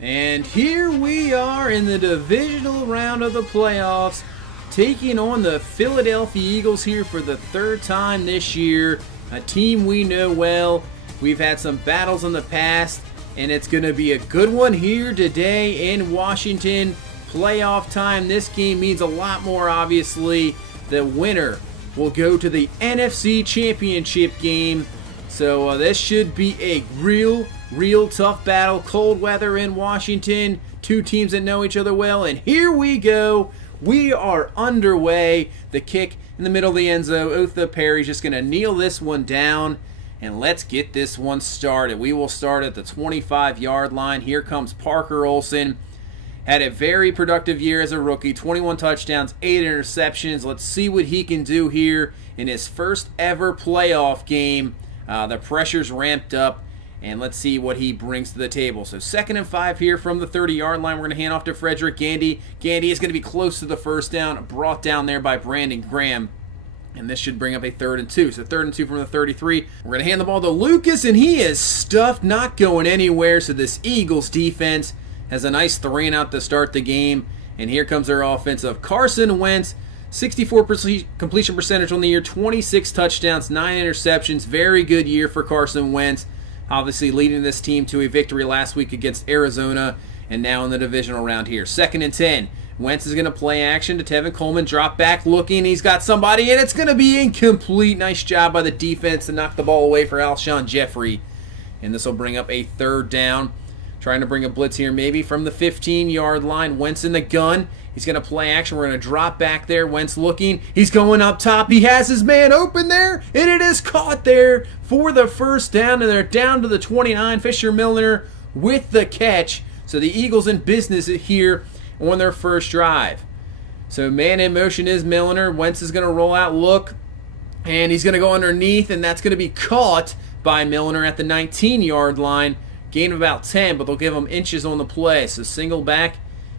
And here we are in the divisional round of the playoffs, taking on the Philadelphia Eagles here for the third time this year. A team we know well. We've had some battles in the past, and it's going to be a good one here today in Washington. Playoff time. This game means a lot more, obviously. The winner will go to the NFC Championship game. So this should be a real tough battle. Cold weather in Washington. Two teams that know each other well. And here we go. We are underway. The kick in the middle of the end zone. Otha Perry's just going to kneel this one down. And let's get this one started. We will start at the 25-yard line. Here comes Parker Olsen. Had a very productive year as a rookie. 21 touchdowns, 8 interceptions. Let's see what he can do here in his first ever playoff game. The pressure's ramped up, and let's see what he brings to the table. So 2nd and 5 here from the 30-yard line. We're going to hand off to Frederick Gandy. Gandy is going to be close to the first down, brought down there by Brandon Graham. And this should bring up a 3rd and 2. So 3rd and 2 from the 33. We're going to hand the ball to Lucas, and he is stuffed, not going anywhere. So this Eagles defense has a nice 3-and-out to start the game. And here comes their offense of Carson Wentz. 64% completion percentage on the year, 26 touchdowns, 9 interceptions. Very good year for Carson Wentz. Obviously leading this team to a victory last week against Arizona, and now in the divisional round here. 2nd and 10. Wentz is going to play action to Tevin Coleman. Drop back looking. He's got somebody, and it's going to be incomplete. Nice job by the defense to knock the ball away for Alshon Jeffrey. And this will bring up a 3rd down. Trying to bring a blitz here maybe from the 15-yard line. Wentz in the gun. He's going to play action. We're going to drop back there. Wentz looking. He's going up top. He has his man open there, and it is caught there for the first down, and they're down to the 29. Fisher Milner with the catch. So the Eagles in business here on their first drive. So man in motion is Milner. Wentz is going to roll out, look, and he's going to go underneath, and that's going to be caught by Milner at the 19-yard line. Gain of about 10, but they'll give him inches on the play. So single back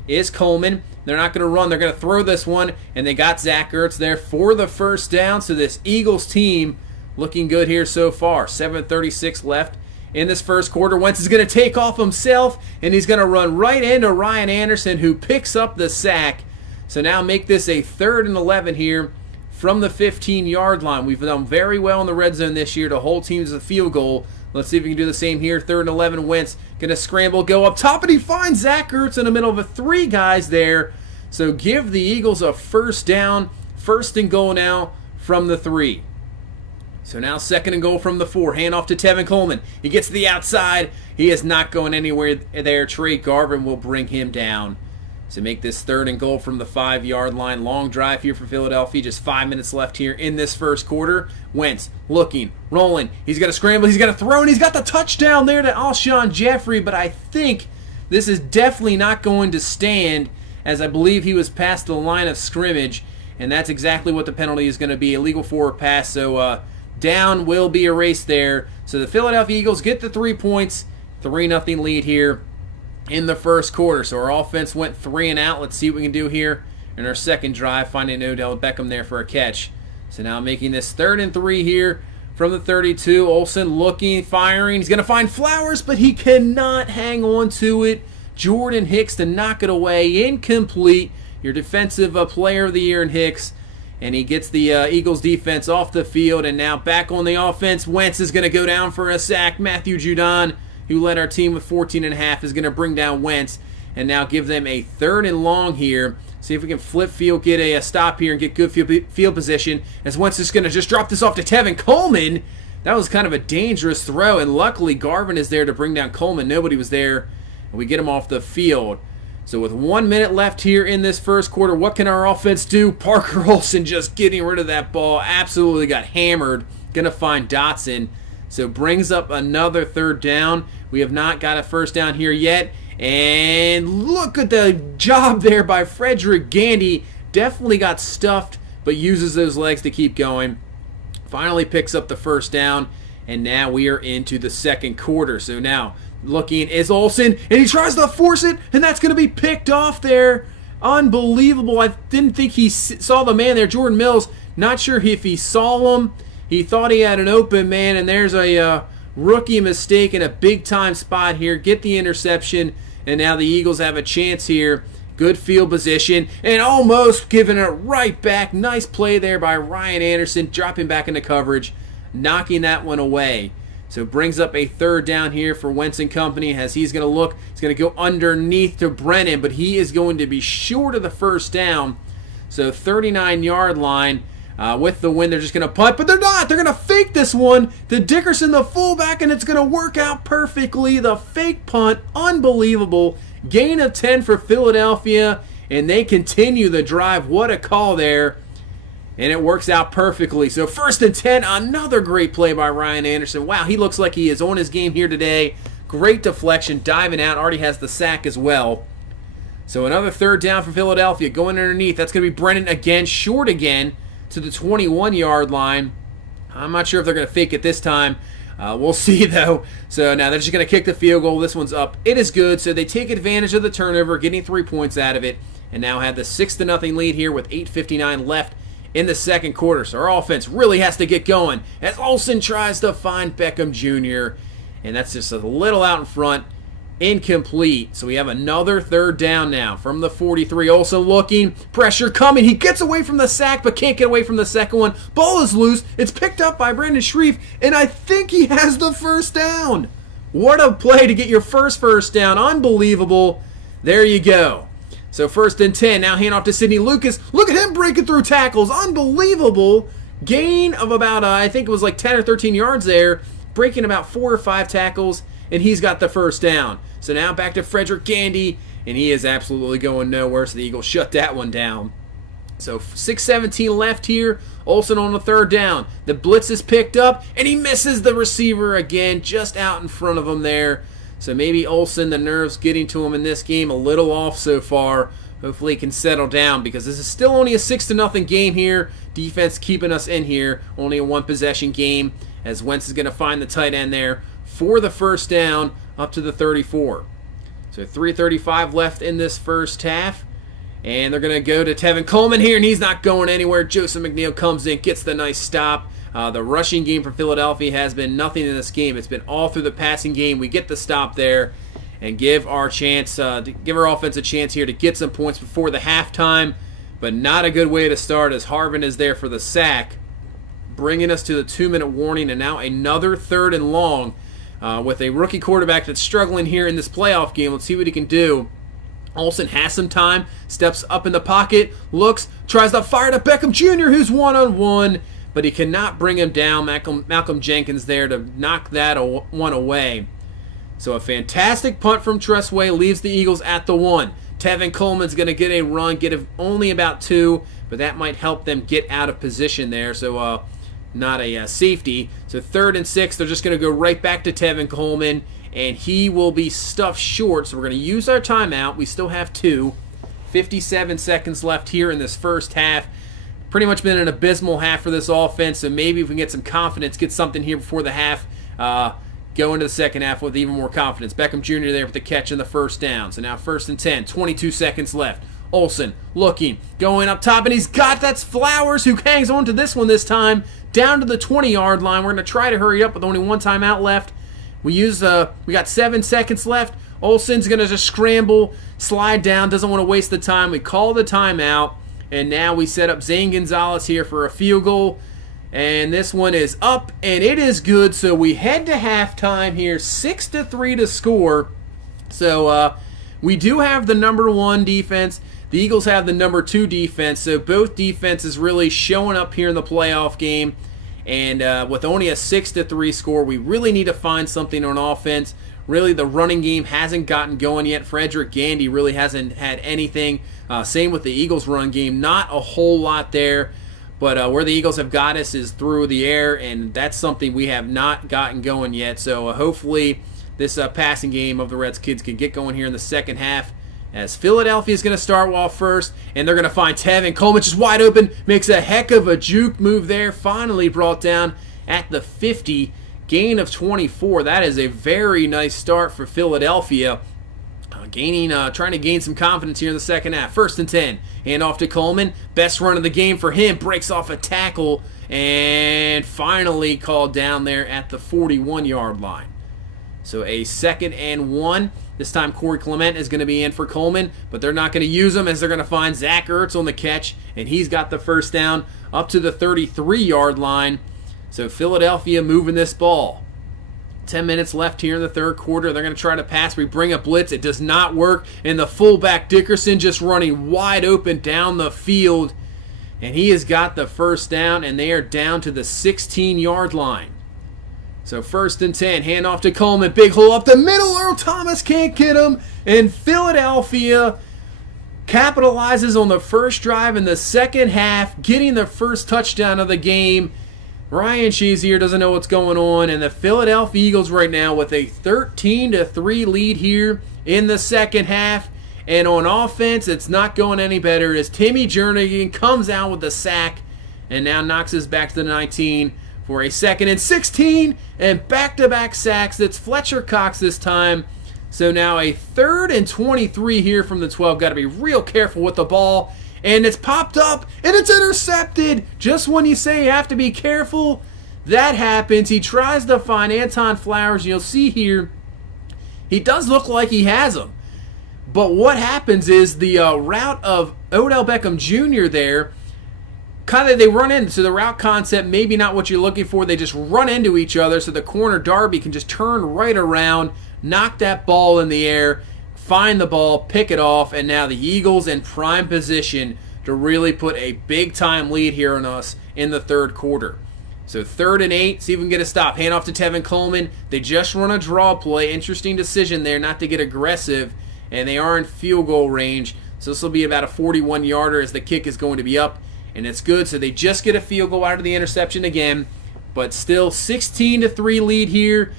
is Coleman. They're not going to run. They're going to throw this one, and they got Zach Ertz there for the first down. So this Eagles team looking good here so far. 7:36 left in this first quarter. Wentz is going to take off himself, and he's going to run right into Ryan Anderson, who picks up the sack. So now make this a 3rd and 11 here from the 15-yard line. We've done very well in the red zone this year to hold teams to the field goal. Let's see if we can do the same here. 3rd and 11. Wentz going to scramble, go up top, and he finds Zach Ertz in the middle of 3 guys there. So give the Eagles a first down. 1st and goal now from the 3. So now 2nd and goal from the 4. Hand off to Tevin Coleman. He gets to the outside. He is not going anywhere there. Trey Garvin will bring him down. So make this 3rd and goal from the 5-yard line. Long drive here for Philadelphia. Just 5 minutes left here in this first quarter. Wentz looking, rolling. He's got to scramble. He's got to throw, and he's got the touchdown there to Alshon Jeffrey. But I think this is definitely not going to stand, as I believe he was past the line of scrimmage. And that's exactly what the penalty is going to be. Illegal forward pass. So down will be erased there. So the Philadelphia Eagles get the 3 points. 3-0 lead here in the first quarter. So our offense went 3-and-out. Let's see what we can do here in our second drive, finding Odell Beckham there for a catch. So now making this 3rd and 3 here from the 32. Olsen looking, firing. He's going to find Flowers, but he cannot hang on to it. Jordan Hicks to knock it away. Incomplete. Your defensive player of the year in Hicks. And he gets the Eagles defense off the field. And now back on the offense. Wentz is going to go down for a sack. Matthew Judon, who led our team with 14.5, is going to bring down Wentz and now give them a 3rd and long here. See if we can flip field, get a stop here, and get good field position, as Wentz is going to just drop this off to Tevin Coleman. That was kind of a dangerous throw, and luckily Garvin is there to bring down Coleman. Nobody was there, and we get him off the field. So with 1 minute left here in this first quarter, what can our offense do? Parker Olsen just getting rid of that ball. Absolutely got hammered. Going to find Dotson. So brings up another 3rd down. We have not got a first down here yet. And look at the job there by Frederick Gandy. Definitely got stuffed, but uses those legs to keep going. Finally picks up the first down. And now we are into the second quarter. So now looking is Olsen, and he tries to force it, and that's going to be picked off there. Unbelievable. I didn't think he saw the man there. Jordan Mills, not sure if he saw him. He thought he had an open man, and there's a rookie mistake in a big-time spot here. Get the interception, and now the Eagles have a chance here. Good field position, and almost giving it right back. Nice play there by Ryan Anderson, dropping back into coverage, knocking that one away. So it brings up a third down here for Wentz and company as he's going to look. He's going to go underneath to Brennan, but he is going to be short of the first down. So 39-yard line. With the win, they're just going to punt, but they're not. They're going to fake this one to Dickerson, the fullback, and it's going to work out perfectly. The fake punt, unbelievable. Gain of 10 for Philadelphia, and they continue the drive. What a call there, and it works out perfectly. So 1st and 10, another great play by Ryan Anderson. Wow, he looks like he is on his game here today. Great deflection, diving out, already has the sack as well. So another third down for Philadelphia, going underneath. That's going to be Brennan again, short again, to the 21-yard line. I'm not sure if they're going to fake it this time. We'll see, though. So now they're just going to kick the field goal. This one's up. It is good. So they take advantage of the turnover, getting 3 points out of it, and now have the 6-0 lead here with 8:59 left in the second quarter. So our offense really has to get going as Olsen tries to find Beckham Jr., and that's just a little out in front. Incomplete. So we have another third down now from the 43. Olsen looking, pressure coming. He gets away from the sack but can't get away from the second one. Ball is loose. It's picked up by Brandon Shreve, and I think he has the first down. What a play to get your first down. Unbelievable. There you go. So 1st and 10. Now hand off to Sidney Lucas. Look at him breaking through tackles. Unbelievable. Gain of about, I think it was like 10 or 13 yards there. Breaking about 4 or 5 tackles, and he's got the first down. So now back to Frederick Gandy, and he is absolutely going nowhere, so the Eagles shut that one down. So 6:17 left here. Olsen on the third down. The blitz is picked up, and he misses the receiver again, just out in front of him there. So maybe Olsen, the nerves getting to him in this game, a little off so far. Hopefully he can settle down because this is still only a 6-0 game here. Defense keeping us in here. Only a one-possession game as Wentz is going to find the tight end there for the first down up to the 34. So 3:35 left in this first half. And they're going to go to Tevin Coleman here, and he's not going anywhere. Joseph McNeil comes in, gets the nice stop. The rushing game for Philadelphia has been nothing in this game. It's been all through the passing game. We get the stop there and give our offense a chance here to get some points before the halftime. But not a good way to start as Harvin is there for the sack, bringing us to the 2-minute warning, and now another 3rd and long with a rookie quarterback that's struggling here in this playoff game. Let's see what he can do. Olsen has some time, steps up in the pocket, looks, tries to fire to Beckham Jr., who's one-on-one, but he cannot bring him down. Malcolm Jenkins there to knock that one away. So a fantastic punt from Tressway leaves the Eagles at the 1. Tevin Coleman's going to get a run, get only about 2, but that might help them get out of position there. So not a safety. So 3rd and 6, they're just going to go right back to Tevin Coleman, and he will be stuffed short. So we're going to use our timeout. We still have 2. 57 seconds left here in this first half. Pretty much been an abysmal half for this offense, so maybe if we can get some confidence, get something here before the half, go into the second half with even more confidence. Beckham Jr. there with the catch in the first down. So now 1st and 10, 22 seconds left. Olsen looking, going up top, and he's got, that's Flowers who hangs on to this one this time, down to the 20-yard line. We're going to try to hurry up with only 1 timeout left. We got 7 seconds left. Olsen's going to just scramble, slide down, doesn't want to waste the time. We call the timeout, and now we set up Zane Gonzalez here for a field goal. And this one is up, and it is good. So we head to halftime here, 6-3 to score. So we do have the number 1 defense. The Eagles have the number 2 defense. So both defenses really showing up here in the playoff game. And with only a 6-3 score, we really need to find something on offense. Really, the running game hasn't gotten going yet. Frederick Gandy really hasn't had anything. Same with the Eagles' run game. Not a whole lot there. But where the Eagles have got us is through the air, and that's something we have not gotten going yet. So hopefully this passing game of the Redskins can get going here in the second half, as Philadelphia is going to start off first, and they're going to find Tevin Coleman just wide open. Makes a heck of a juke move there. Finally brought down at the 50. Gain of 24. That is a very nice start for Philadelphia. Trying to gain some confidence here in the second half. 1st and 10. Hand off to Coleman. Best run of the game for him. Breaks off a tackle and finally called down there at the 41-yard line. So a 2nd and 1. This time Corey Clement is going to be in for Coleman, but they're not going to use him as they're going to find Zach Ertz on the catch, and he's got the first down up to the 33-yard line. So Philadelphia moving this ball. 10 minutes left here in the third quarter. They're going to try to pass. We bring a blitz. It does not work, and the fullback Dickerson just running wide open down the field, and he has got the first down, and they are down to the 16-yard line. So 1st and 10, handoff to Coleman, big hole up the middle, Earl Thomas can't get him, and Philadelphia capitalizes on the first drive in the second half, getting the first touchdown of the game. Ryan Shazier doesn't know what's going on, and the Philadelphia Eagles right now with a 13-3 lead here in the second half. And on offense, it's not going any better as Timmy Jernigan comes out with the sack and now knocks us back to the 19 for a 2nd and 16 and back-to-back sacks. It's Fletcher Cox this time. So now a 3rd and 23 here from the 12. Got to be real careful with the ball. And it's popped up and it's intercepted. Just when you say you have to be careful, that happens. He tries to find Anton Flowers. You'll see here, he does look like he has him. But what happens is the route of Odell Beckham Jr. there, kind of they run into, so the route concept maybe not what you're looking for. They just run into each other, so the corner Darby can just turn right around, knock that ball in the air, find the ball, pick it off, and now the Eagles in prime position to really put a big-time lead here on us in the third quarter. So 3rd and 8, see if we can get a stop. Hand off to Tevin Coleman. They just run a draw play. Interesting decision there not to get aggressive, and they are in field goal range. So this will be about a 41-yarder as the kick is going to be up, and it's good. So they just get a field goal out of the interception again, but still 16-3 lead here,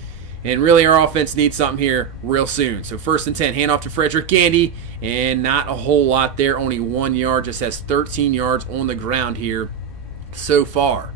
and really our offense needs something here real soon. So 1st and 10, hand off to Frederick Gandy, and not a whole lot there, only 1 yard, just has 13 yards on the ground here so far.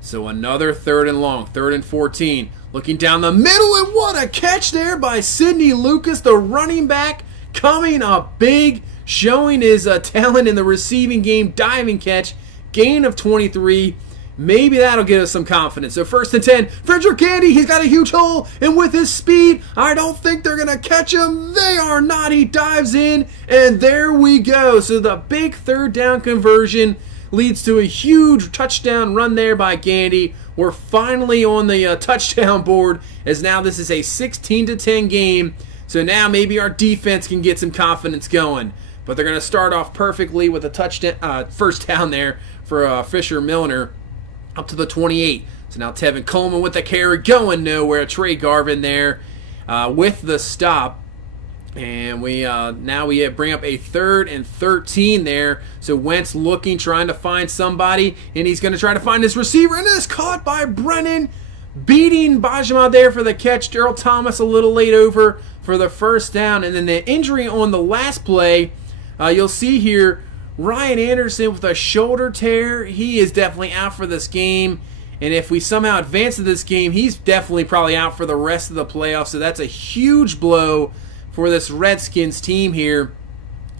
So another 3rd and long, 3rd and 14, looking down the middle, and what a catch there by Sidney Lucas, the running back, coming up big, showing his talent in the receiving game, diving catch, gain of 23. Maybe that'll give us some confidence. So 1st and 10, Frederick Gandy, he's got a huge hole, and with his speed, I don't think they're going to catch him. They are not. He dives in, and there we go. So the big 3rd down conversion leads to a huge touchdown run there by Gandy. We're finally on the touchdown board, as now this is a 16-10 game. So now maybe our defense can get some confidence going. But they're going to start off perfectly with a touchdown, first down there for Fisher Milner up to the 28. So now Tevin Coleman with the carry, going nowhere. Trey Garvin there with the stop. And we now we bring up a 3rd and 13 there. So Wentz looking, trying to find somebody, and he's going to try to find his receiver, and it is caught by Brennan, beating Bajama there for the catch. Earl Thomas a little late over for the first down, and then the injury on the last play. You'll see here Ryan Anderson with a shoulder tear. He is definitely out for this game. And if we somehow advance to this game, he's definitely probably out for the rest of the playoffs. So that's a huge blow for this Redskins team here.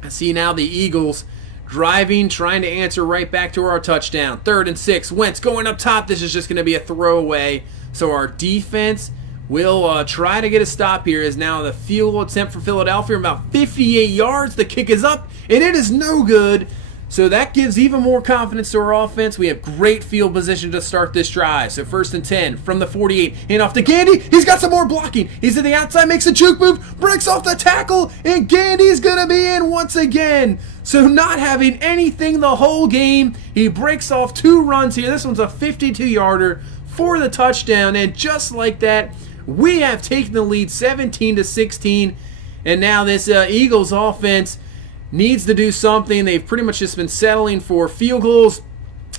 I see now the Eagles driving, trying to answer right back to our touchdown. 3rd and 6. Wentz going up top. This is just going to be a throwaway. So our defense will try to get a stop here, as now the field goal attempt for Philadelphia, about 58 yards. The kick is up, and it is no good. So that gives even more confidence to our offense. We have great field position to start this drive. So 1st and 10 from the 48. Hand off to Gandy. He's got some more blocking. He's to the outside, makes a juke move, breaks off the tackle, and Gandy's going to be in once again. So not having anything the whole game, he breaks off 2 runs here. This one's a 52-yarder for the touchdown, and just like that, we have taken the lead 17-16, and now this Eagles offense needs to do something. They've pretty much just been settling for field goals.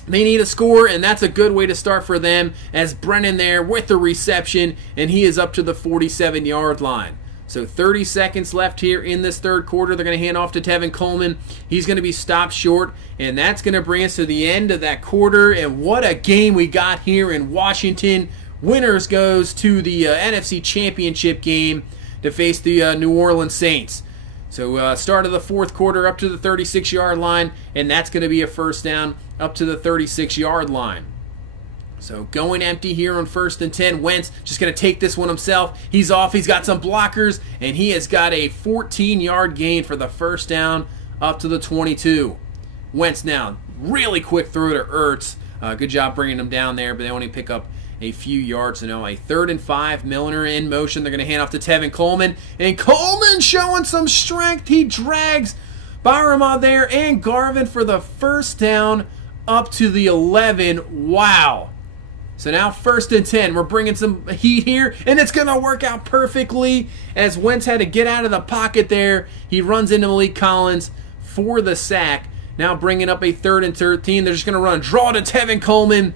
They need a score, and that's a good way to start for them, as Brennan there with the reception, and he is up to the 47-yard line. So 30 seconds left here in this third quarter. They're going to hand off to Tevin Coleman. He's going to be stopped short, and that's going to bring us to the end of that quarter. And what a game we got here in Washington. Winners goes to the NFC Championship game to face the New Orleans Saints. So start of the fourth quarter up to the 36-yard line, and that's going to be a first down up to the 36-yard line. So going empty here on 1st and 10. Wentz just going to take this one himself. He's off. He's got some blockers, and he has got a 14-yard gain for the first down up to the 22. Wentz now, really quick throw to Ertz. Good job bringing him down there, but they only pick up a few yards. So now a 3rd and 5. Milner in motion. They're going to hand off to Tevin Coleman, and Coleman showing some strength. He drags Byram there and Garvin for the first down up to the 11. Wow. So now 1st and 10. We're bringing some heat here, and it's going to work out perfectly as Wentz had to get out of the pocket there. He runs into Malik Collins for the sack. Now bringing up a 3rd and 13. They're just going to run draw to Tevin Coleman.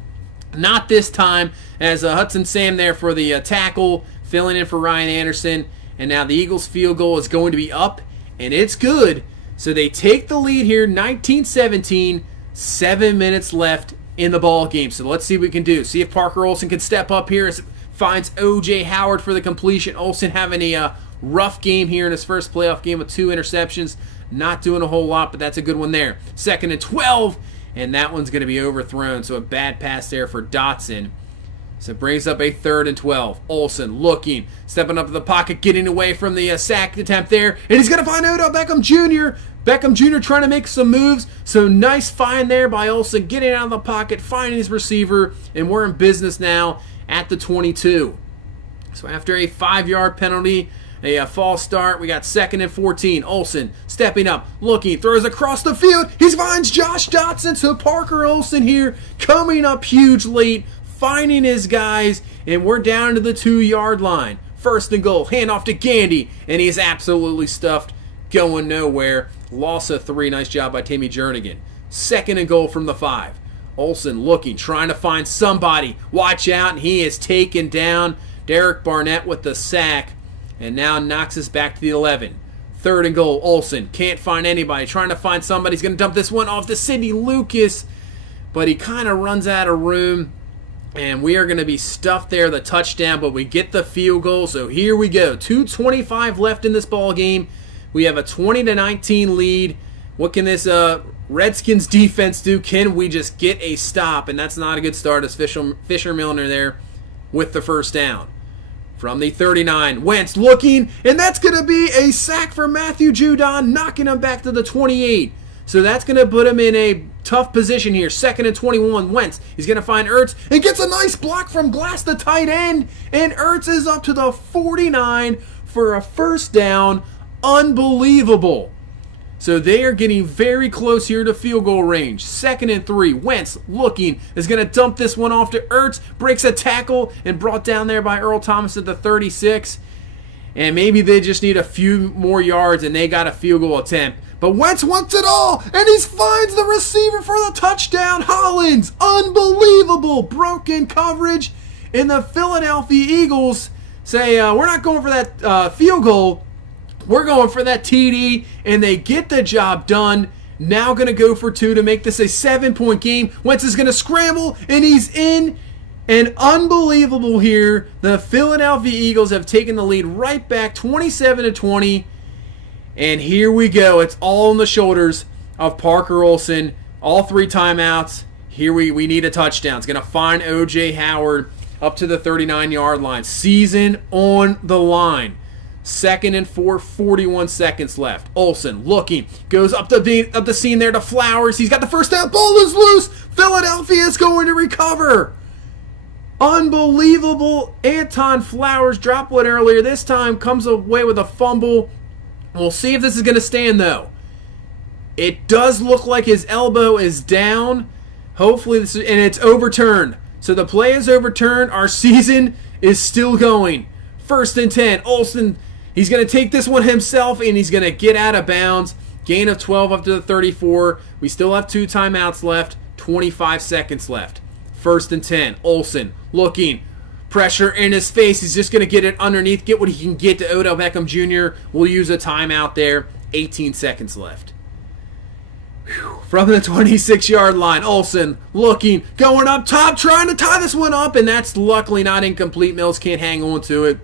Not this time, as Hudson Sam there for the tackle, filling in for Ryan Anderson. And now the Eagles' field goal is going to be up, and it's good. So they take the lead here, 19-17, 7 minutes left in the ball game. So let's see what we can do. See if Parker Olsen can step up here as it finds O.J. Howard for the completion. Olsen having a rough game here in his first playoff game with 2 interceptions. Not doing a whole lot, but that's a good one there. 2nd and 12, and that one's going to be overthrown. So a bad pass there for Dotson. So it brings up a 3rd and 12. Olsen looking, stepping up to the pocket, getting away from the sack attempt there. And he's going to find Odell Beckham Jr. Beckham Jr. trying to make some moves. So nice find there by Olsen, getting out of the pocket, finding his receiver. And we're in business now at the 22. So after a 5-yard penalty, a false start, we got 2nd and 14. Olsen stepping up, looking, throws across the field. He finds Josh Dotson. So Parker Olsen here coming up huge late, finding his guys, and we're down to the 2-yard line. 1st and goal, handoff to Gandy, and he's absolutely stuffed, going nowhere. Loss of 3, nice job by Timmy Jernigan. 2nd and goal from the 5. Olsen looking, trying to find somebody. Watch out, and he is taken down. Derek Barnett with the sack, and now knocks us back to the 11. 3rd and goal, Olsen can't find anybody, trying to find somebody. He's going to dump this one off to Sidney Lucas, but he kind of runs out of room. And we are going to be stuffed there, the touchdown, but we get the field goal. So here we go. 2:25 left in this ball game. We have a 20-19 lead. What can this Redskins defense do? Can we just get a stop? And that's not a good start as Fisher Milner there with the first down. From the 39, Wentz looking, and that's going to be a sack for Matthew Judon, knocking him back to the 28. So that's going to put him in a tough position here. 2nd and 21, Wentz. He's going to find Ertz and gets a nice block from Glass, the tight end. And Ertz is up to the 49 for a first down. Unbelievable. So they are getting very close here to field goal range. 2nd and 3, Wentz looking, is going to dump this one off to Ertz. Breaks a tackle and brought down there by Earl Thomas at the 36. And maybe they just need a few more yards and they got a field goal attempt. But Wentz wants it all, and he finds the receiver for the touchdown. Hollins, unbelievable broken coverage. And the Philadelphia Eagles say, we're not going for that field goal. We're going for that TD, and they get the job done. Now going to go for 2 to make this a 7-point game. Wentz is going to scramble, and he's in. And unbelievable here, the Philadelphia Eagles have taken the lead right back, 27-20. And here we go. It's all on the shoulders of Parker Olsen. All 3 timeouts. Here we need a touchdown. It's going to find O.J. Howard up to the 39-yard line. Season on the line. 2nd and 4, 41 seconds left. Olsen looking. Goes up the seam there to Flowers. He's got the first down. Ball is loose. Philadelphia is going to recover. Unbelievable. Anton Flowers dropped one earlier. This time comes away with a fumble. We'll see if this is going to stand, though. It does look like his elbow is down. Hopefully, and it's overturned. So the play is overturned. Our season is still going. 1st and 10. Olsen, he's going to take this one himself, and he's going to get out of bounds. Gain of 12 up to the 34. We still have 2 timeouts left. 25 seconds left. 1st and 10. Olsen looking. Pressure in his face. He's just going to get it underneath. Get what he can get to Odell Beckham Jr. We'll use a timeout there. 18 seconds left. Whew. From the 26-yard line, Olsen looking, going up top, trying to tie this one up, and that's luckily not incomplete. Mills can't hang on to it.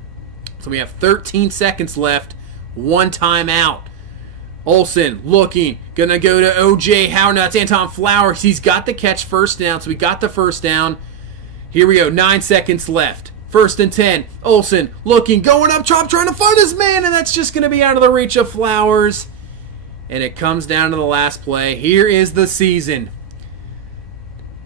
So we have 13 seconds left. 1 timeout. Olsen looking, going to go to O.J. Howard. No, that's Anton Flowers. He's got the catch, first down, so we got the first down. Here we go, 9 seconds left. 1st and 10. Olsen looking, going up top, trying to find his man, and that's just going to be out of the reach of Flowers. And it comes down to the last play. Here is the season.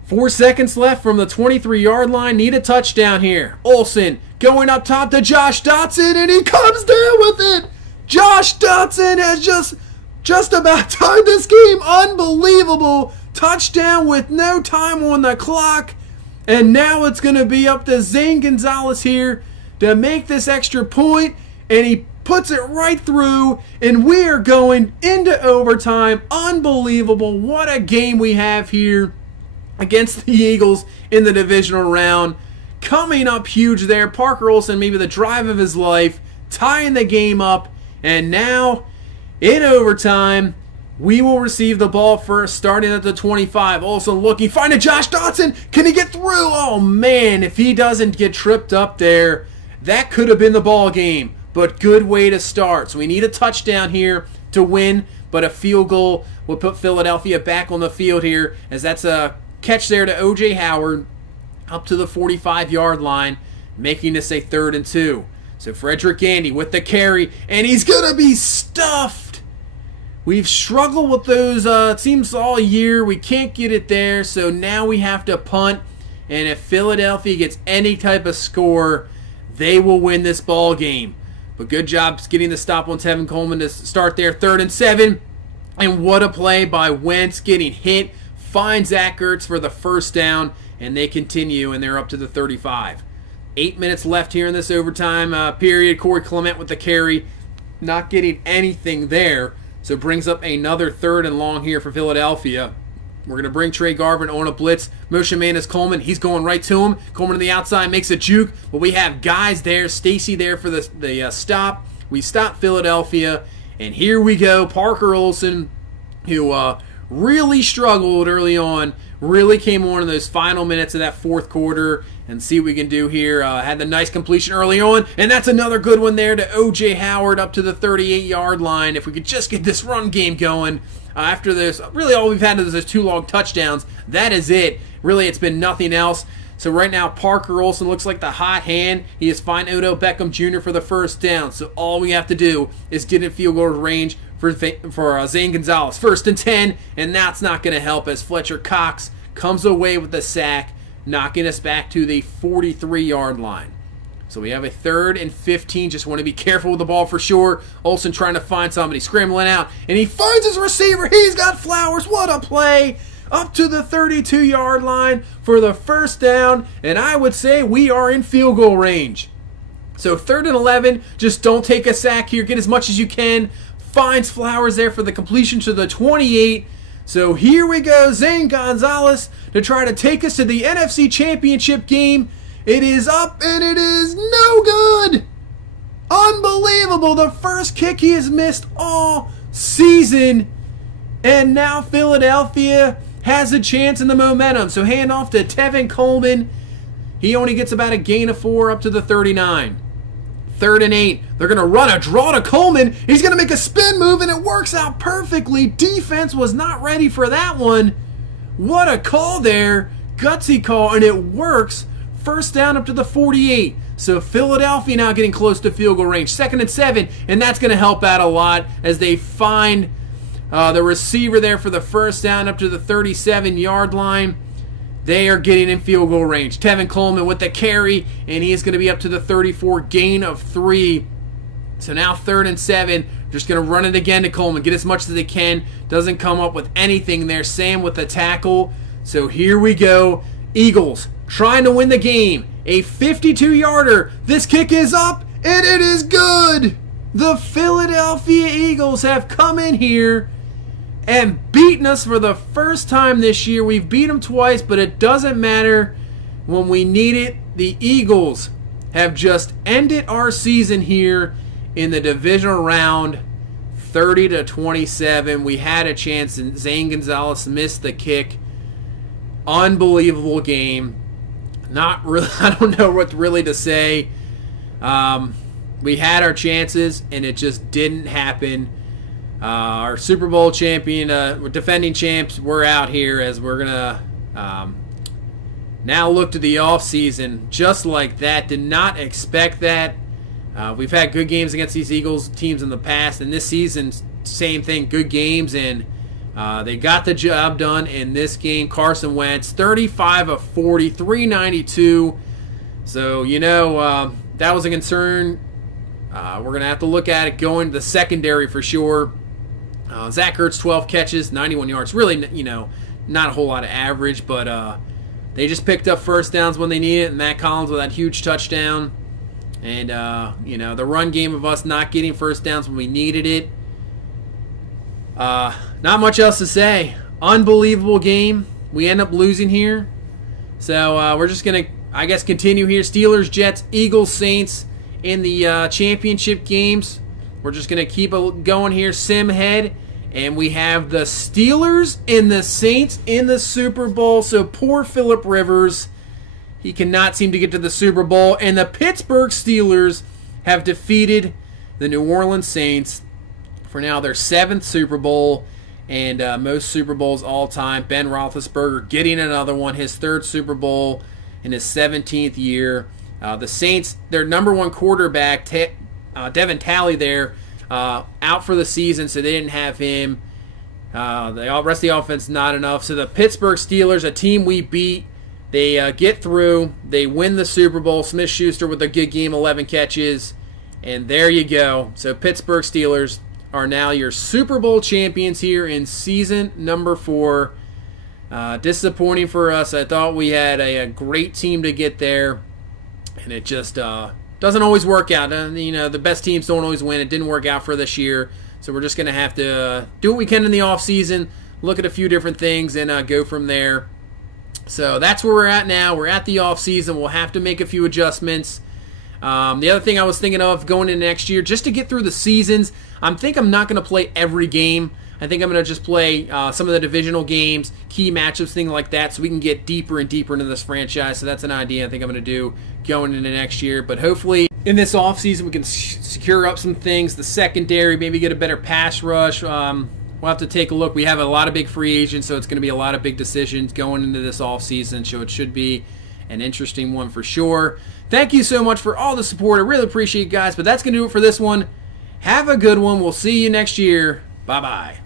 4 seconds left from the 23-yard line. Need a touchdown here. Olsen going up top to Josh Dotson, and he comes down with it. Josh Dotson has just about tied this game. Unbelievable. Touchdown with no time on the clock. And now it's going to be up to Zane Gonzalez here to make this extra point, and he puts it right through, and we are going into overtime. Unbelievable. What a game we have here against the Eagles in the divisional round. Coming up huge there. Parker Olsen, maybe the drive of his life, tying the game up, and now in overtime, we will receive the ball first, starting at the 25. Olsen looking, finding Josh Dotson. Can he get through? Oh, man, if he doesn't get tripped up there, that could have been the ball game. But good way to start. So we need a touchdown here to win, but a field goal will put Philadelphia back on the field here, as that's a catch there to O.J. Howard up to the 45-yard line, making this a 3rd and 2. So Frederick Andy with the carry, and he's going to be stuffed. We've struggled with those, it seems, all year. We can't get it there, so now we have to punt. And if Philadelphia gets any type of score, they will win this ball game. But good job getting the stop on Tevin Coleman to start there. 3rd and 7. And what a play by Wentz, getting hit. Finds Zach Ertz for the first down, and they continue, and they're up to the 35. 8 minutes left here in this overtime period. Corey Clement with the carry. Not getting anything there. So brings up another 3rd and long here for Philadelphia. We're going to bring Trey Garvin on a blitz. Motion man is Coleman. He's going right to him. Coleman to the outside, makes a juke. But we have guys there. Stacy there for the stop. We stop Philadelphia. And here we go. Parker Olsen, who really struggled early on, really came on in those final minutes of that 4th quarter. And see what we can do here. Had the nice completion early on. And that's another good one there to O.J. Howard up to the 38-yard line. If we could just get this run game going after this. Really all we've had is those 2 long touchdowns. That is it. Really, it's been nothing else. So right now, Parker Olsen looks like the hot hand. He has found Odell Beckham Jr. for the first down. So all we have to do is get in field goal range for Zane Gonzalez. 1st and 10. And that's not going to help as Fletcher Cox comes away with the sack, knocking us back to the 43-yard line. So we have a 3rd and 15. Just want to be careful with the ball for sure. Olsen trying to find somebody, scrambling out, and he finds his receiver. He's got Flowers. What a play. Up to the 32-yard line for the first down, and I would say we are in field goal range. So 3rd and 11. Just don't take a sack here. Get as much as you can. Finds Flowers there for the completion to the 28. So here we go, Zane Gonzalez to try to take us to the NFC Championship game. It is up, and it is no good. Unbelievable. The first kick he has missed all season. And now Philadelphia has a chance in the momentum. So hand off to Tevin Coleman. He only gets about a gain of 4 up to the 39. 3rd and 8. They're going to run a draw to Coleman. He's going to make a spin move, and it works out perfectly. Defense was not ready for that one. What a call there. Gutsy call, and it works. First down up to the 48. So Philadelphia now getting close to field goal range. 2nd and 7, and that's going to help out a lot as they find the receiver there for the first down up to the 37-yard line. They are getting in field goal range. Tevin Coleman with the carry, and he is going to be up to the 34, gain of 3. So now 3rd and 7. Just going to run it again to Coleman. Get as much as they can. Doesn't come up with anything there. Sam with the tackle. So here we go. Eagles trying to win the game. A 52-yarder. This kick is up, and it is good. The Philadelphia Eagles have come in here and beaten us for the first time this year. We've beat them twice, but it doesn't matter when we need it. The Eagles have just ended our season here in the divisional round, 30-27. We had a chance, and Zane Gonzalez missed the kick. Unbelievable game. Not really, I don't know what really to say. We had our chances, and it just didn't happen. Our Super Bowl champion, defending champs, we're out here as we're going to Now look to the offseason. Just like that. Did not expect that. We've had good games against these Eagles teams in the past, and this season, same thing, good games, and they got the job done in this game. Carson Wentz, 35 of 40, 392. So, you know, that was a concern. We're going to have to look at it going to the secondary for sure. Zach Ertz, 12 catches, 91 yards. Really, you know, not a whole lot of average, but they just picked up first downs when they needed it. And Matt Collins with that huge touchdown. And, you know, the run game of us not getting first downs when we needed it. Not much else to say. Unbelievable game. We end up losing here. So we're just going to, I guess, continue here. Steelers, Jets, Eagles, Saints in the championship games. We're just going to keep it going here. Sim head. And we have the Steelers and the Saints in the Super Bowl. So poor Phillip Rivers. He cannot seem to get to the Super Bowl. And the Pittsburgh Steelers have defeated the New Orleans Saints for now their 7th Super Bowl and most Super Bowls all time. Ben Roethlisberger getting another one, his 3rd Super Bowl in his 17th year. The Saints, their #1 quarterback, Devin Talley there, out for the season, so they didn't have him. The rest of the offense not enough. So the Pittsburgh Steelers, a team we beat, they get through. They win the Super Bowl. Smith-Schuster with a good game, 11 catches. And there you go. So Pittsburgh Steelers are now your Super Bowl champions here in season number 4. Disappointing for us. I thought we had a great team to get there, and it just doesn't always work out. You know, the best teams don't always win. It didn't work out for this year, so we're just going to have to do what we can in the offseason, look at a few different things, and go from there. So that's where we're at now. We're at the offseason. We'll have to make a few adjustments. The other thing I was thinking of going into next year, just to get through the seasons, I think I'm not going to play every game. I think I'm going to just play some of the divisional games, key matchups, things like that, so we can get deeper and deeper into this franchise. So that's an idea I think I'm going to do going into next year. But hopefully in this offseason we can secure up some things, the secondary, maybe get a better pass rush. We'll have to take a look. We have a lot of big free agents, so it's going to be a lot of big decisions going into this offseason, so it should be an interesting one for sure. Thank you so much for all the support. I really appreciate it, guys. But that's going to do it for this one. Have a good one. We'll see you next year. Bye-bye.